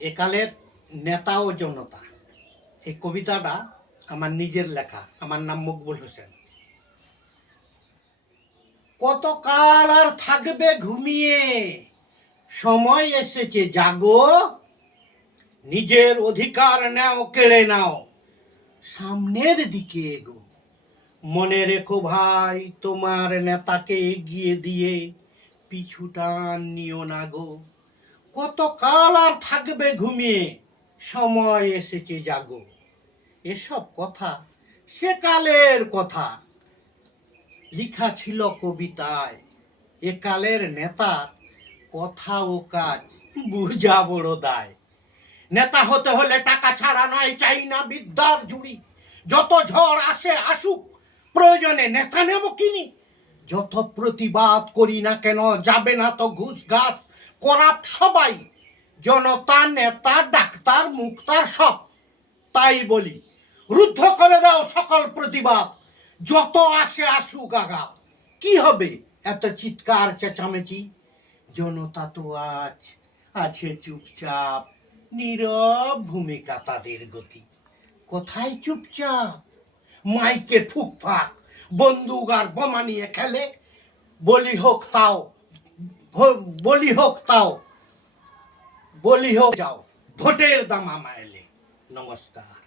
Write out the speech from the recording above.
একালের নেতা ও জনতা, এই কবিতাটা আমার নিজের লেখা। আমার নাম মকবুল হোসেন। কতকাল আর থাকবে ঘুমিয়ে, সময় এসেছে জাগো, নিজের অধিকার নাও কেড়ে নাও, সামনের দিকে এগো। মনে রেখো ভাই, তোমার নেতাকে এগিয়ে দিয়ে পিছু টান নিও না গো। কতকাল আর থাকবে ঘুমিয়ে, সময় এসেছে জাগো। এসব কথা সেকালের কথা, লিখা ছিল কবিতায়। একালের নেতার কথা ও কাজ বুঝা বড় দায়। নেতা হতে হলে টাকা ছাড়া নয়, চাই না বিদ্যার জুড়ি। যত ঝড় আসে আসুক, প্রয়োজনে নেতা নেব কিনি। যত প্রতিবাদ করি না কেন, যাবে না তো ঘুষ ঘাস। করাপ্ট সবাই, জনতা, নেতা, ডাক্তার, মুক্তার সব। তাই বলি, রুদ্ধ করে দাও সকল প্রতিবাদ। যত আসে আসুক আঘাত। কি হবে এত চিৎকার চেঁচামেচি? জনতা তো আজ আছে চুপচাপ, নীরব ভূমিকা তাদের গতি। কোথায় চুপচাপ? মাইকে ফুকফাক, বন্দুক আর বোমা নিয়ে খেলে। বলি হোক তাও, বলি হোক তাও, বলি হোক যাও, ভোটের দাম আমায় এলে। নমস্কার।